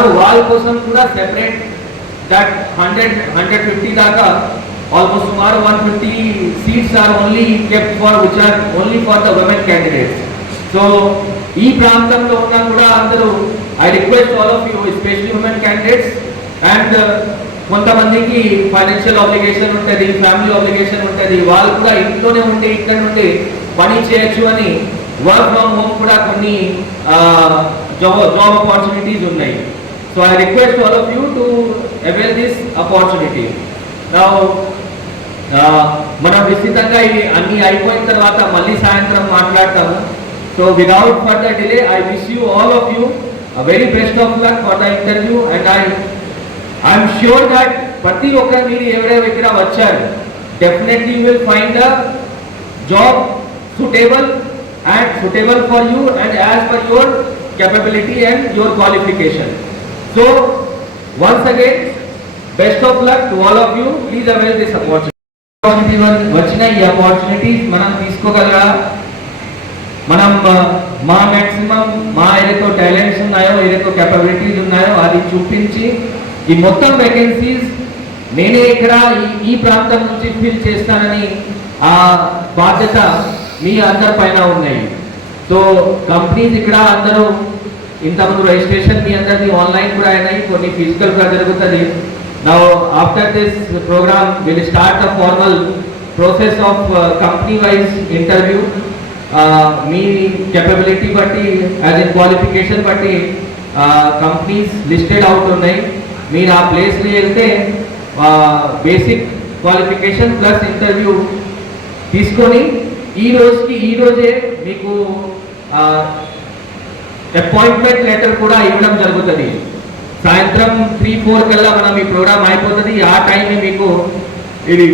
ఉన్నారో వాళ్ళ కోసం కూడా సెపరేట్ దట్ 150 దాకా almost సుమారు 150 seats are only kept for which are only for the women candidates. So ఈ ప్రాంతంలో ఉన్నా కూడా అందరూ I request all of you especially women candidates and కొంతమందికి ఫైనాన్షియల్ ఆబ్లిగేషన్ ఉంటుంది, ఫ్యామిలీ ఆబ్లిగేషన్ ఉంటుంది, వాళ్ళు కూడా ఇంట్లోనే ఉండి ఇక్కడ నుండి పని చేయొచ్చు అని వర్క్ ఫ్రమ్ హోమ్ కూడా కొన్ని జాబ్ ఆపర్చునిటీస్ ఉన్నాయి. So I request all of you to avail this opportunity. Now మనం విస్తృతంగా ఇవి అన్ని అయిపోయిన తర్వాత మళ్ళీ సాయంత్రం మాట్లాడతాము. So without further delay I wish you all of you very best of luck for the interview and I'm sure that ప్రతి ఒక్కరు మీరు ఎవరెవరు ఇక్కడ వచ్చారు definitely you will find the job suitable for you and as per your capability and your qualification. So once again best of luck to all of you. Please avail this opportunity. వచ్చిన ఈ ఆపర్చునిటీస్ మనం తీసుకోగలరా? మనం మా మ్యాక్సిమం మా ఏదైతే టాలెంట్స్ ఉన్నాయో ఏదైతే క్యాపబిలిటీస్ ఉన్నాయో అది చూపించి ఈ మొత్తం వేకెన్సీస్ నేనే ఇక్కడ ఈ ప్రాంతం నుంచి ఫిల్ చేస్తానని ఆ బాధ్యత మీ అందరి పైన ఉన్నాయి. సో కంపెనీస్ ఇక్కడ అందరూ ఇంతకుముందు రిజిస్ట్రేషన్ మీ అందరిది ఆన్లైన్ కూడా అయినాయి, కొన్ని ఫిజికల్ కూడా జరుగుతుంది. Now after this program will start the formal process of company wise interview. మీ కెపబిలిటీ బట్టి యాజ్ ఇన్ క్వాలిఫికేషన్ బట్టి కంపెనీస్ లిస్టెడ్ అవుట్ ఉన్నాయి. మీరు ఆ ప్లేస్కి వెళ్తే బేసిక్ క్వాలిఫికేషన్ ప్లస్ ఇంటర్వ్యూ తీసుకొని ఈ రోజే మీకు అపాయింట్మెంట్ లెటర్ కూడా ఇవ్వడం జరుగుతుంది. సాయంత్రం 3-4 కల్లా మనం ఈ ప్రోగ్రామ్ అయిపోతుంది. ఆ టైంని మీకు ఇది